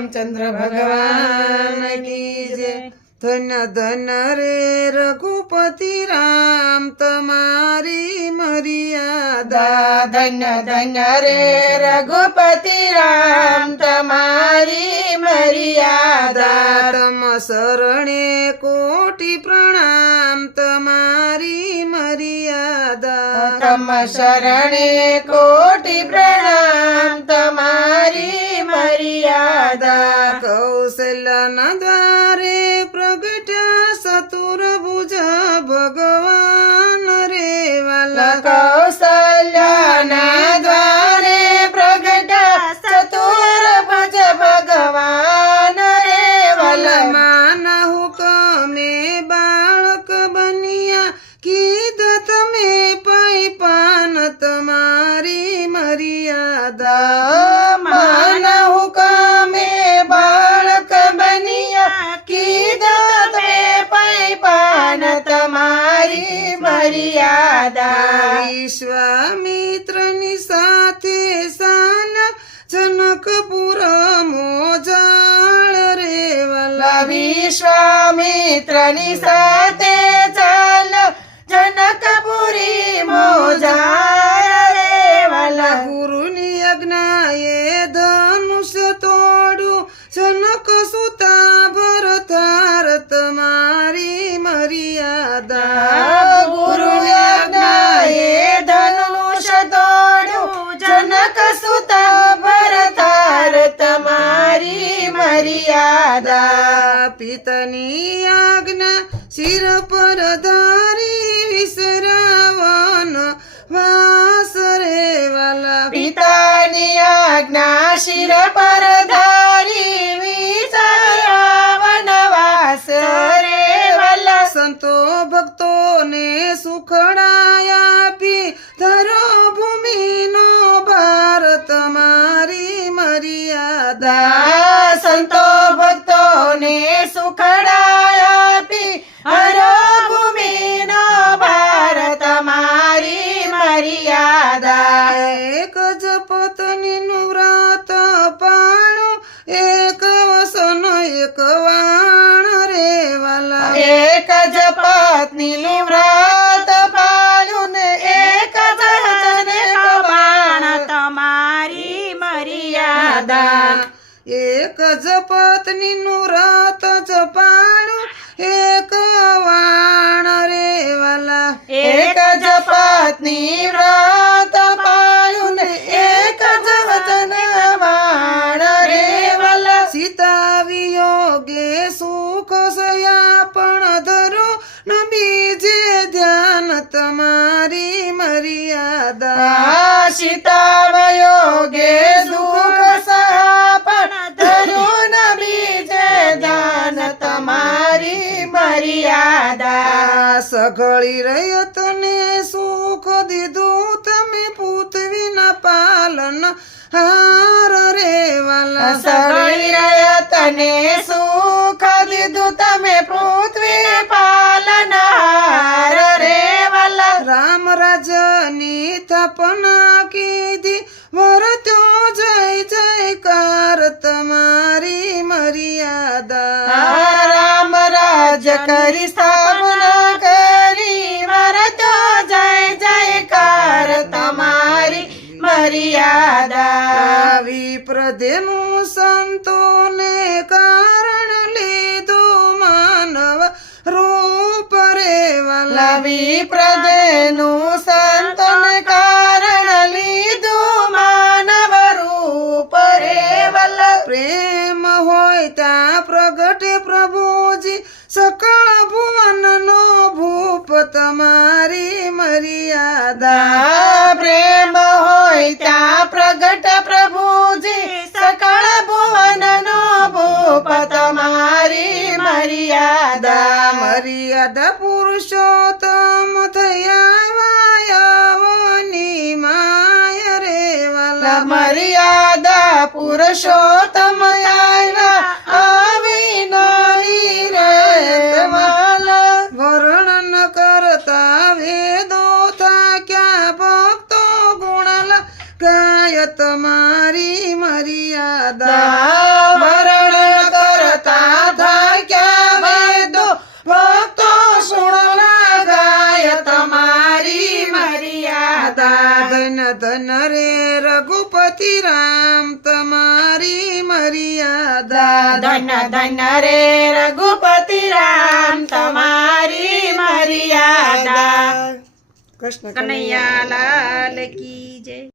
रामचंद्र भगवान की जय। धन्य धन्य रे रघुपति राम तमारी मर्यादा। धन्य धन्य रे रघुपति राम तमारी मर्यादा। तम शरणे कोटि प्रणाम तमारी मर्यादा। तम शरणे कोटि प्रणाम तमारी मर्यादा। कौशल्या द्वारे प्रगट्या चतुर्भुज भगवान रे वाला। कौशल्या द्वारे प्रगटा चतुर्भुज भगवान रे वाला। माना हुकमे बालक बनिया कीधत में पाई पान तुम्हारी मर्यादा। माना हुकमे बालक बनिया कीधत में पाई पान तुम्हारी मर्यादा। विश्वामित्र साथे साल जनकपुर मोजाळ रे वाला। विश्वामित्र साथे चाल जनकपुरी मोजाळ रे वाला। गुरुनी यज्ञाये धनुष तोडू जनक सुता भरतार तुम्हारी मर्यादा। गुरु यज्ञाये धनुष तोडू जनक सुता भरतार तुम्हारी मर्यादा। पितनी आज्ञा शिर पर धारी विसरावन वास रे वाला। पितानी आज्ञा शिर पर धारी वनवास रे वाला। संतो भक्तों ने सुखड़ाया पी धरो भूमि नो भारत मारी मर्यादा। संतो भक्तों ने सुखड़ाया पी हरो भूमि नो भारत मारी मर्यादा। एक जपतनी व्रत पाळू एक वसन एक वाण रे वाला। एक जपत्नी व्रत पाळून एक वचन एक बाण तुम्हारी मर्यादा। एक जपतनी व्रत जपाळू एक वाण रे वाला। एक जपत्नी व्रत पाळून एक वचन बाण रे वाला। सीता वियोगे सुख सयापण धरो न बीजे ध्यान तुम्हारी मर्यादा। सीता वयोगे दुःख सपन धरून बीज दान तुम्हारी मर्यादा। सगळी रयतने सुख दीधू तमे पृथ्वीना पालन हार रे वाला। सगळी रयतने सुख दीधू तमे पृथ्वी पालनहार रे वाला। राम राजनी थापना कीधी वरत्यो जय जयकार तुम्हारी मर्यादा। राम राज करी स्थापना करी वरतो जय जयकार तुम्हारी मर्यादा। विप्रदेनु संतों ने कारण लीधो मानव रूप रे वाला। विप्रदेनु संतन कारण लीधो मानव रूप रे वाला। प्रेम होय त्या प्रगटे प्रभुजी सकळ भुवन नो भूप तुम्हारी मर्यादा। प्रेम होय त्या प्रगट प्रभुजी सकळ भुवन नो भूप तुम्हारी मर्यादा। मर्यादा पुरुषोत्तम थया मायावनी माय रे वाला। मर्यादा पुरुषोत्तम आयला अविनाई रे वाला। वर्णन करता वेदो था क्या भक्तो गुणला गायत मारी मर्यादा। મર્યાદા ધન ધન રે રઘુપતિ રામ તમારી મર્યાદા ધન ધન રે રઘુપતિ રામ તમારી મર્યાદા કૃષ્ણ કનૈયાલાલ કી જય.